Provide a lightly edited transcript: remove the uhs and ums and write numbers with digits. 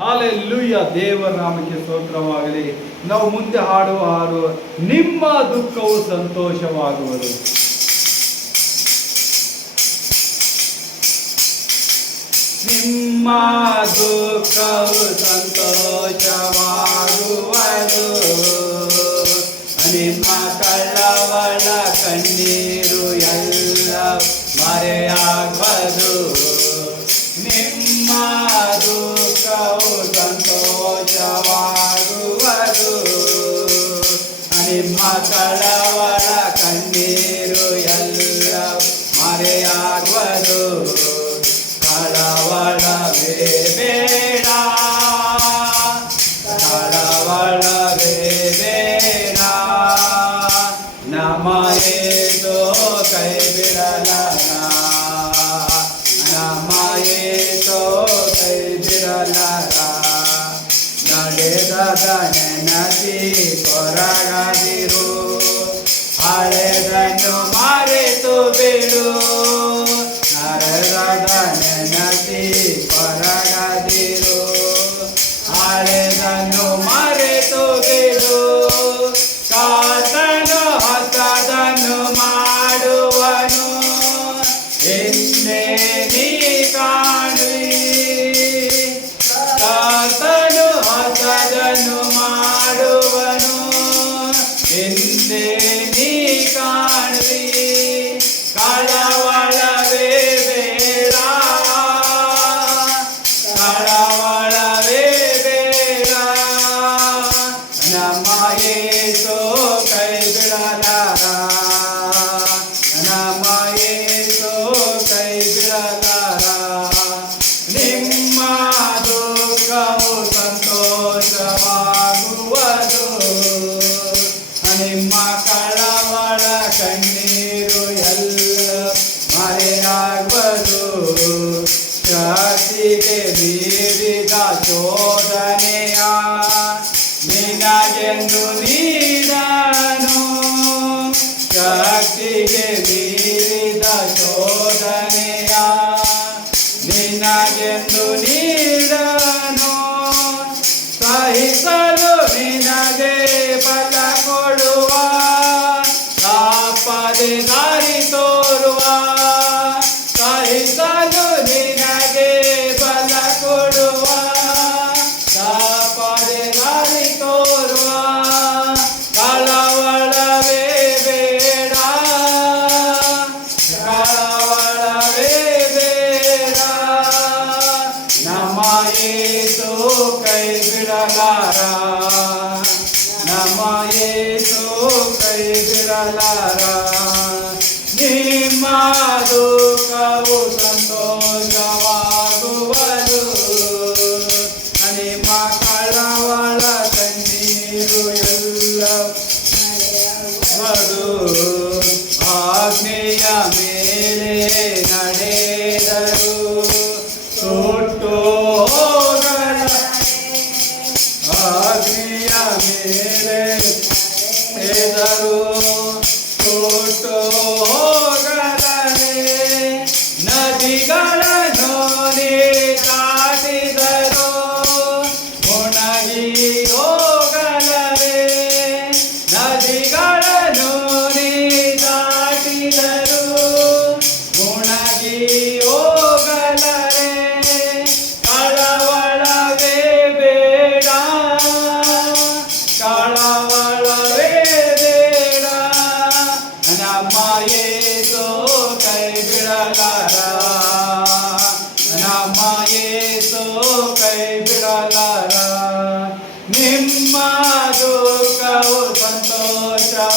Hallelujah, ದೇವರ ನಾಮಕ್ಕೆ ಸ್ತೋತ್ರವಾಗಲಿ. ನಾವು ಮುಂದೆ ಹಾಡುವ ಹಾಡು, ನಿಮ್ಮ ದುಃಖವು ಸಂತೋಷವಾಗುವುದು. ನಿಮ್ಮ ದುಃಖವು ಸಂತೋಷವಾಗುವುದು, ನಿಮ್ಮ ಕಳ್ಳವಳ ಕಣ್ಣೀರು ಎಲ್ಲ ಮರೆಯಾಗುವುದು. ನಿಮ್ಮ ದುಃಖವು ಸಂತೋಷವಾಗುವುದು, ನಿಮ್ಮ ಕಳವಳ ಕಣ್ಣೀರು ಎಲ್ಲ ಮರೆಯಾಗುವುದು. ಕಳವಳವೇ ಬೇಡ, ಕಳವಳವೇ ಬೇಡ, ನಮ್ಮ ಯೇಸು ಕೈ ಬಿಡಲಾರ, ನಮ್ಮ ಯೇಸು ಕೈ ಬಿಡಲಾರ. ನಡೆದದ ನೆನಸಿ ಕೊರಗದಿರು, ಹಳೆದನ್ನು ಮರೆತು ಬಿಡು. ನಡೆದದ ನೆನಸಿ ಕೊರಗದಿರು, ಹಳೆದನ್ನು ಮರೆತು ಬಿಡು. ಕಾತನು ಹೊಸದನ್ನು ಮಾಡುವನು, ಹಿಂದೆ ನೀ ಕಾಣುವಿ. ಕಾತನು ಹೊಸದನ್ನು ಮಾಡುವನು, ಹಿಂದೆ ನೀ ಕಾಣುವಿ. ಕಳವಳವೇ ಬೇಡ, ಕಳವಳವೇ ಬೇಡ, ನಮ್ಮ ಯೇಸು ಕೈ ಬಿಡಲಾರ, ನಮ್ಮ ಯೇಸು ಕೈ ಬಿಡಲಾರ. ನಿಮ್ಮ ದುಃಖವು ಸಂತೋಷವಾಗುವುದು, ನಿಮ್ಮ ಕಳವಳ ಕಣ್ಣೀರು ಎಲ್ಲ ಮರೆಯಾಗುವುದು. ಶಕ್ತಿಗೆ ಮೀರಿದ ಶೋಧನೆಯ ನಿನಗೆಂದು ನೀಡನು, ಶಕ್ತಿಗೆ ಮೀರಿದ ಶೋಧನೆಯ ನಿನಗೆಂದು ನೀಡನು. ಸಹಿಸಲು ನಿನಗೆ ಬಲ ಕೊಡುವ, ತಪ್ಪದೆ ದಾರಿ ತೋರುವ. ಸಹಿಸಲು ನಿನಗೆ ಬಲ ಕೊಡುವ, ತಪ್ಪದೆ ದಾರಿ ತೋರುವ. ಕಳವಳವೇ ಬೇಡ, ಕಳವಳವೇ ಬೇಡ, ನಮ್ಮ ಯೇಸು ಕೈ ಬಿಡಲಾರ, ನಮ್ಮ ಯೇಸು ಕೈ ಬಿಡಲಾರ. ನಿಮ್ಮ ದುಃಖವು ಸಂತೋಷವಾಗುವುದು, ನಿಮ್ಮ ಕಳವಳ ಕಣ್ಣೀರು ಎಲ್ಲ ಮರೆಯಾಗುವುದು. ಆಜ್ಞೆಯ ಮೇಲೆ ನಡೆದರು ಸುಟ್ಟು ಹೋಗಲ, ಆಜ್ಞೆಯ ಮೇಲೆ ನಡೆದರು ಸುಟ್ಟು ಹೋಗಲರೆ. ನದಿಗಳನ್ನು ನೀ ದಾಟಿದರು ಮುಣಗಿ ಹೋಗಲರೆ. ನದಿಗಳನ್ನು ನೀ ದಾಟಿದರು ಮುಣಗಿ ಹೋಗಲರೆ. ಕಳವಳವೇ ಬೇಡ, ಕಳವಳವೇ ಬೇಡ, ನಮ್ಮ ಯೇಸು ಕೈ ಬಿಡಲಾರ, ನಮ್ಮ ಯೇಸು ಕೈ ಬಿಡಲಾರ. ನಿಮ್ಮ ದುಃಖವು ಸಂತೋಷವಾಗುವ